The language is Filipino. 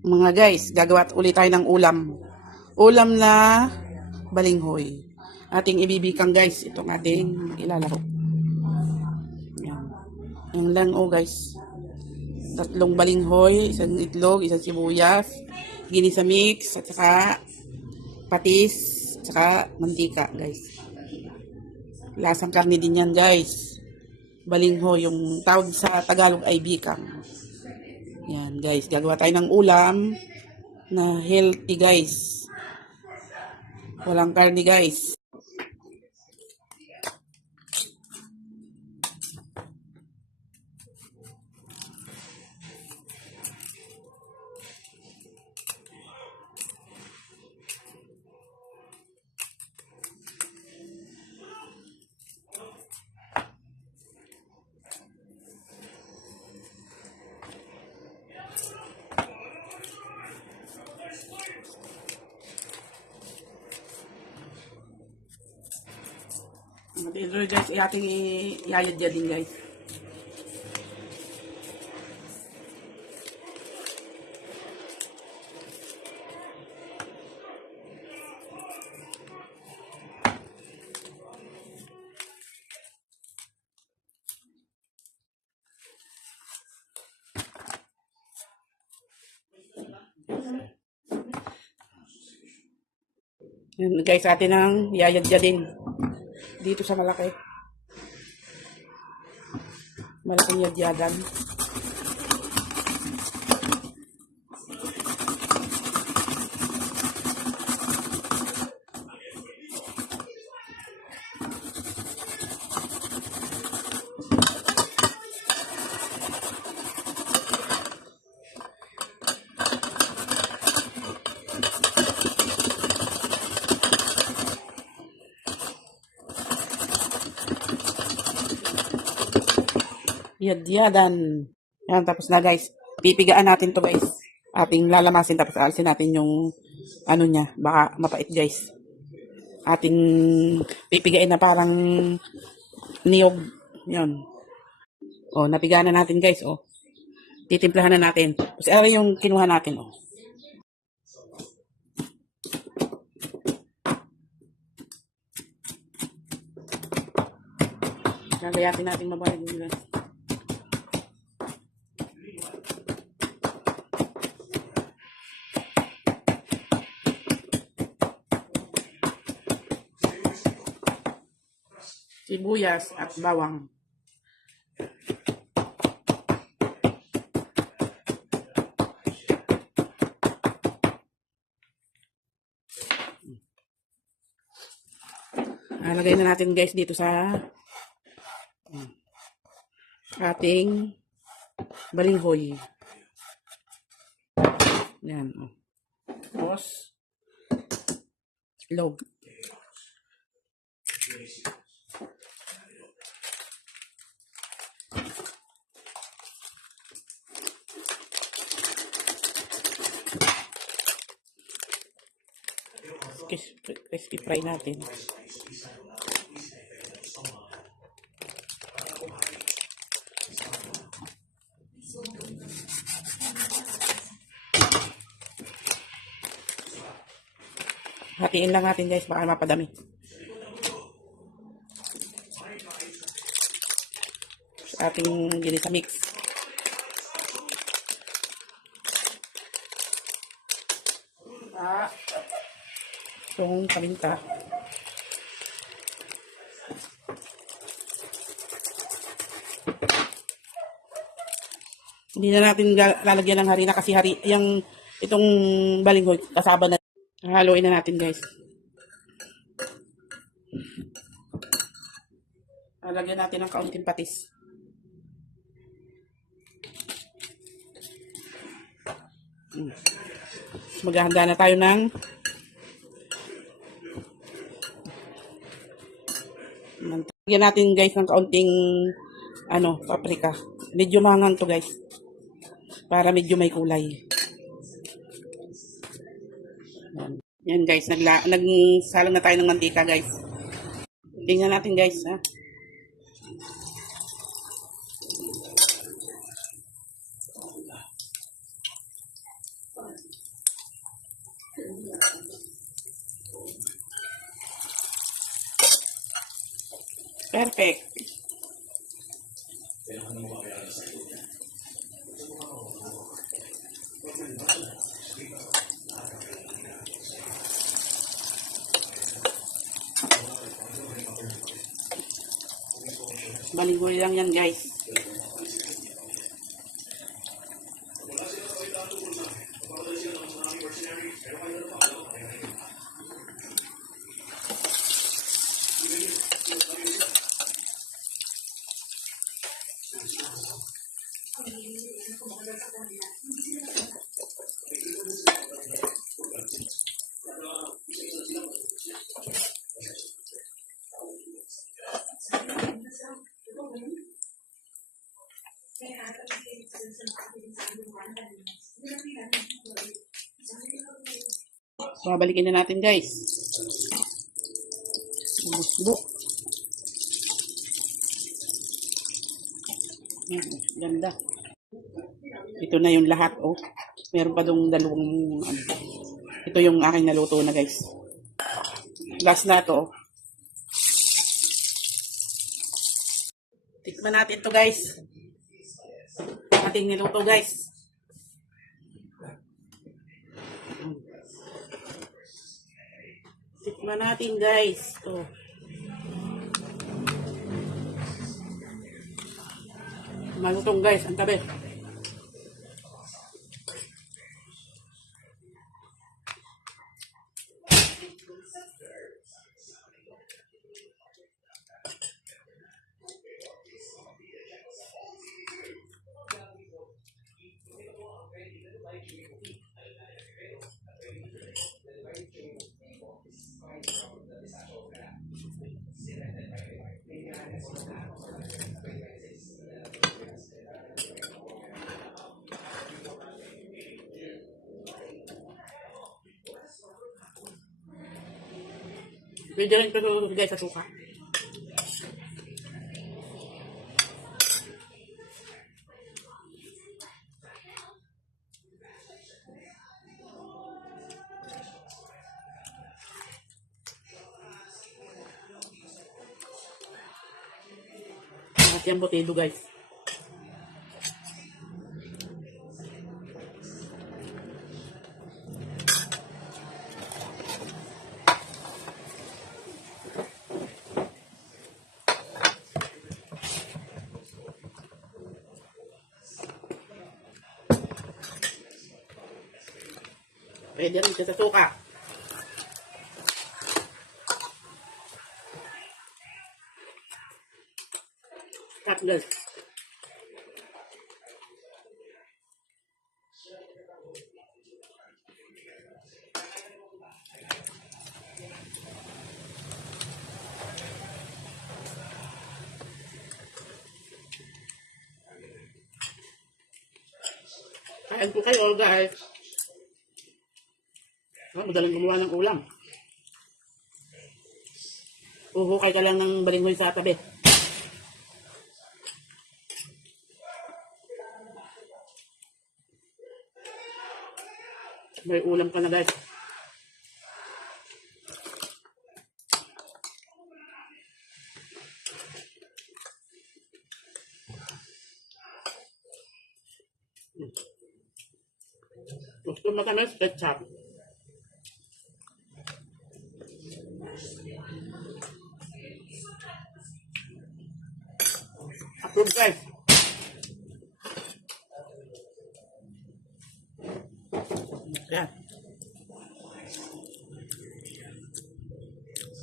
Mga guys, gagawa ulit tayo ng ulam. Ulam na balinghoy. Ating ibibikang guys, itong ating ilalaro. Yan. Yan lang guys. Tatlong balinghoy, isang itlog, isang sibuyas, ginisa mix, at saka patis, at saka mantika guys. Lasang karne din yan guys. Balinghoy, yung tawag sa Tagalog ay bikang. Yan guys, gagawa tayo ng ulam na healthy guys. Walang karne guys. Ito guys, ating iyayad din guys. Yan guys, atin ang iyayad din. Dito sa malaki. Malaking yadyadan. Yadyadan. Yan, tapos na guys. Pipigaan natin to guys. Ating lalamasin tapos alisin natin yung ano niya. Baka mapait guys. Ating pipigain na parang niyog. Yan. O, napigaan na natin guys. O, titimplahan na natin. Tapos ano yung kinuha natin. O. Gagayatin natin mabalag yun guys. Sibuyas at bawang. Lagay na natin guys dito sa ating balinghoy. Yan. Tapos, itlog. Crispy fry natin. Hatiin lang natin guys, baka mapadami. Sa ating ginisa mix. Itong paminta. Hindi na natin lalagyan ng harina kasi itong balinghoy kasaba na. Haluin na natin guys. Lalagyan natin ng kaunting patis. Maghahanda na tayo ng lagyan natin guys ng kaunting paprika. Medyo mangang to guys. Para medyo may kulay. Yan guys, nagsalang na tayo ng mantika guys. Tingnan natin guys ha. Perfect. Balinghoy lang yan, guys. Babalikin na natin, guys. Busbuk. Yan, ganda. Ito na yung lahat, oh. Meron pa dong dalawang, ano. Ito yung aking naluto na, guys. Last na to, oh. Tikman natin to, guys. Ating niluto, guys. Tikman natin, guys. To. Malutong, guys. Ang tabi. Pwede rin ito, guys, sa suka. At yung botedo, guys. Pwede rin ito sa suka. Tap, guys. Kain po kayo, guys. Madaling gumawa ng ulam. Uhukay ka lang ng balinghoy sa tabi. May ulam ka na, guys. Gusto mo kami ketchup. Approve, guys. Yan.